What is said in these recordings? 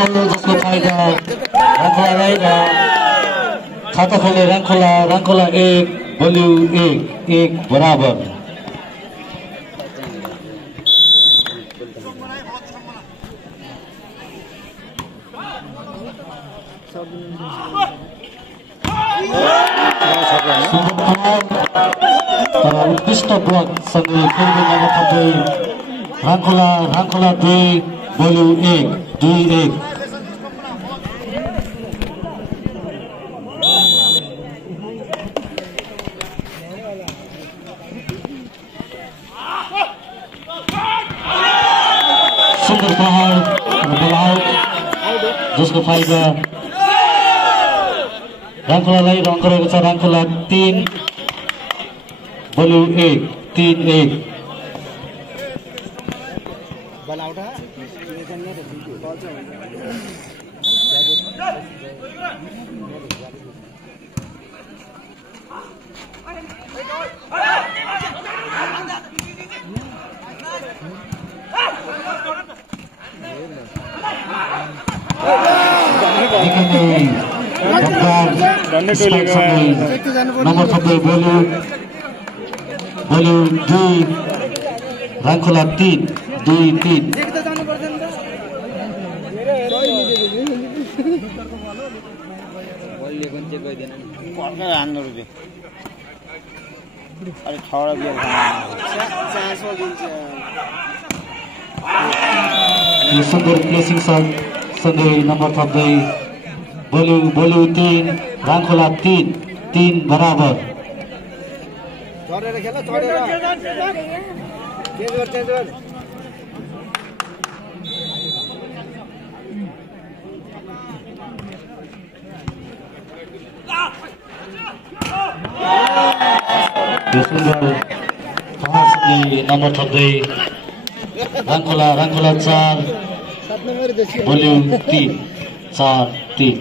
सफल जसको फाइदा राङ्खोलालाई र खाता खोल्ने राङ्खोला 1 बलिउ 1 बराबर। उत्कृष्ट ब्लक सँगै खेल्दै नम्बर 90 राङ्खोला 2 बलिउ 1 2-1। सुन्दर प्रहार बल आउट जसको फाइदा राङ्खोलालाई रङ गरेको छ। राङ्खोला 3 बलिउ 1 3-1। नम्बर 90 बलिउ 2 राङ्खोला 3 2-3। सुन्दर प्लेसिङ सट सँगै नम्बर थप्दै बलिउ 3 राङ्खोला 3 बराबर। नम्बर थप्दै राङ्खोला 4 बलिउ 3 4-3।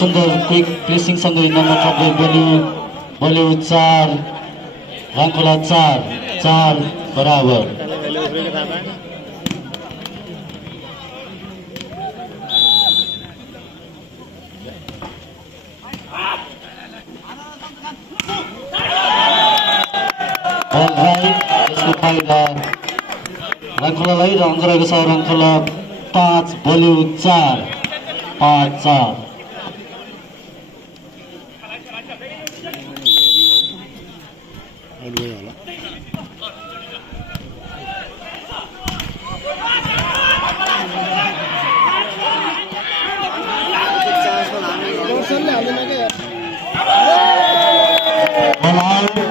सुन्दर क्विक प्लेसिङ सँगै नम्बर 90 बलिउ 4 राङ्खोला 4 बराबर। यसको फाइदा राङ्खोलालाई रङ गरेको छ। राङ्खोला 5 बलिउ 4 5-4।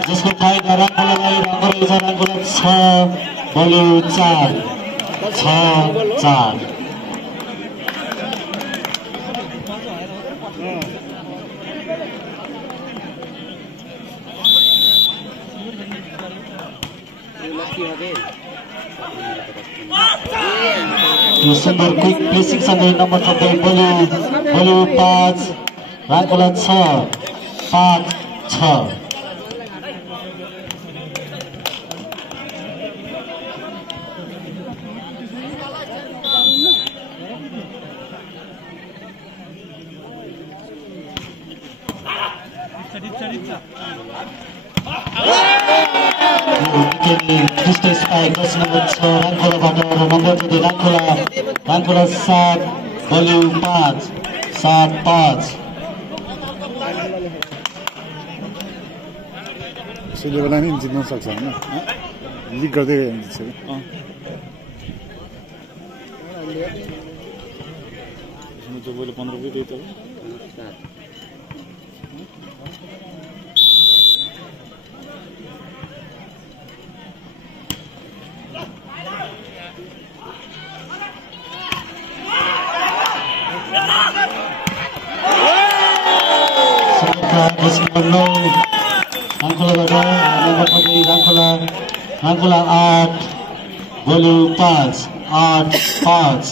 जसको फाइदा राङ्खोलालाई रङ गरेको छ। राङ्खोला 6 बलिउ 4 6-4। सुन्दर क्विक प्लेसिङ सँगै नम्बर 90 बलिउ 5 राङ्खोला 6 5-6। नम्बर 6 राङ्खोलाबाट नम्बर 2 राङ्खोला 7 बलिउ 5 7-5। यसले बेला नि जित्न सक्छ हैन, लिग गर्दै जित्छ। यसमा जो बोले 15 रुपैयाँ दिए त राङ्खोला 8 बलिउ 5 8-5।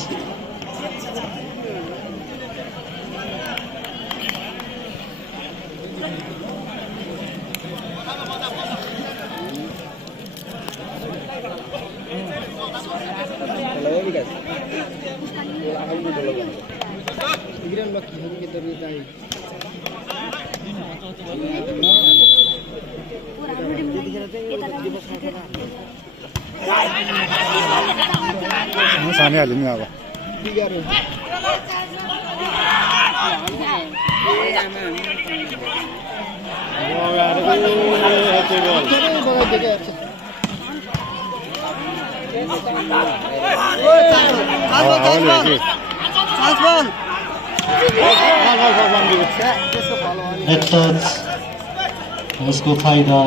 सानै हाल्यो नि अब उसको फाइदा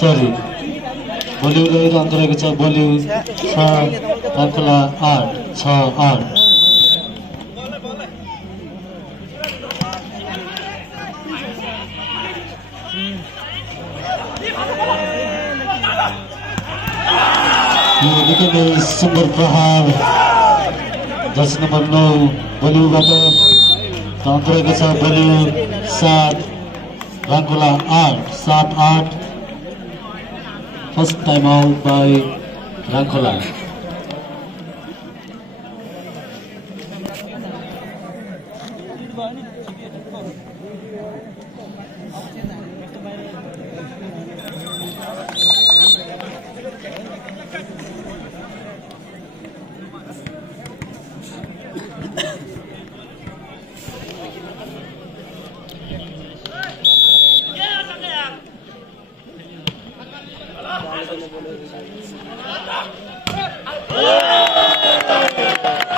सरी बलिउड अन्तरहेको छ बलिउड 6-8 निकै नै सुन्दर प्रहार जर्सी नम्बर 9 बलिउडबाट अन्तरहेको छ Bollywood 7 राङ्कुला 8 First time out by Rankola.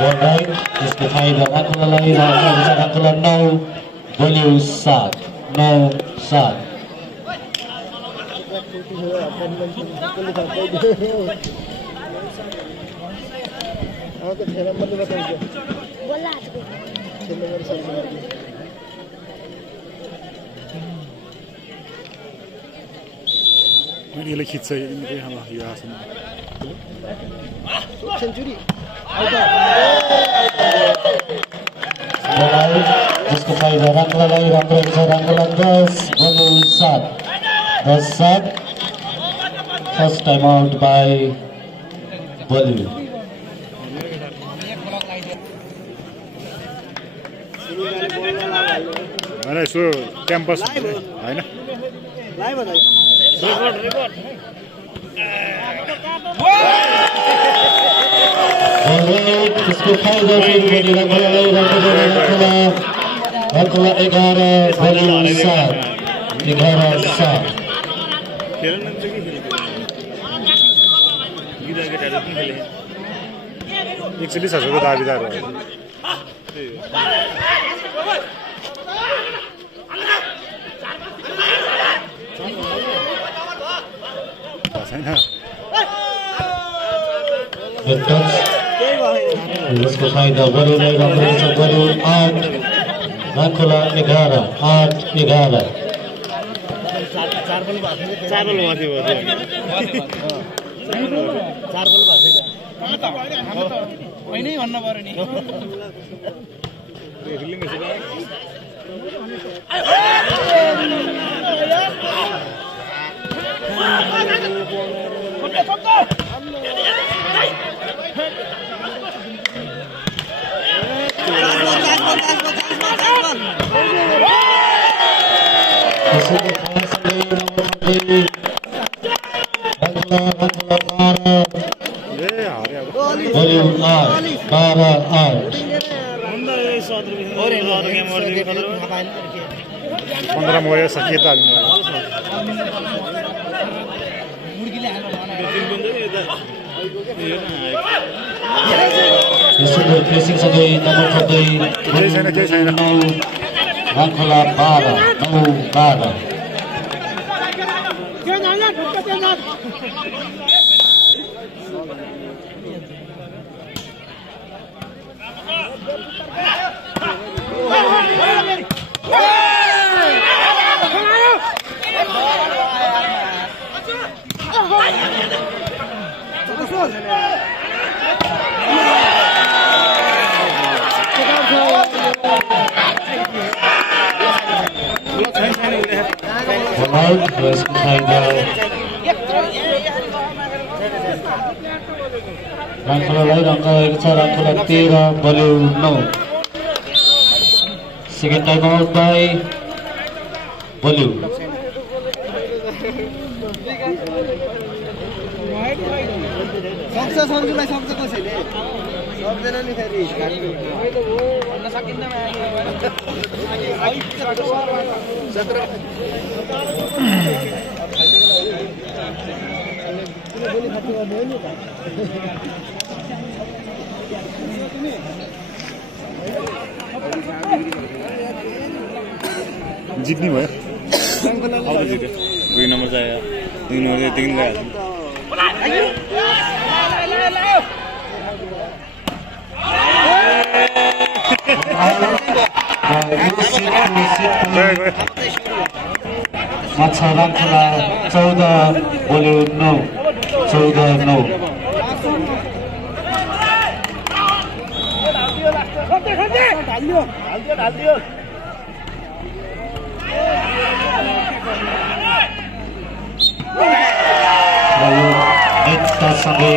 Ball right, इसके फाइदा राङ्कुला लाई राङ्कुला 9 बलिउड 7 यसले खिच्छ यो आसन सेन्चुरी इसको फाइदा राङ्कुला लाई राङ्कुला 10 Bollywood 7 First time out by Bollywood. होइन यसो क्याम्पस होइन इसको फाइदा राङ्कुला 11 बलिउड 7 41 हजारको दाबीदार हो उसको फाइदा बलिउड 8 राङ्कुला 11 बलिउड 12-8 15 मोया सकिएता सुन्दर प्रेसिङ सँगै नम्बर थप्दै राङ्कुला 12 Ronald was behind रामखोलालाई रङ गएको छ। रामखोला 13 बलिउ 9। सेकेन्ड टाइम आउट बाई बलिउ। सक्छ सन्जुलाई सक्छ कसैले सक्दैन नि फेरि भन्न सकिन्न जित्ने भयो। अब जित्यो 2 नम्बर चाहियो 2 नम्बर देखि गयो रामखोला 14 बलिउ 9। 14-9। बलिउ 8 सँगै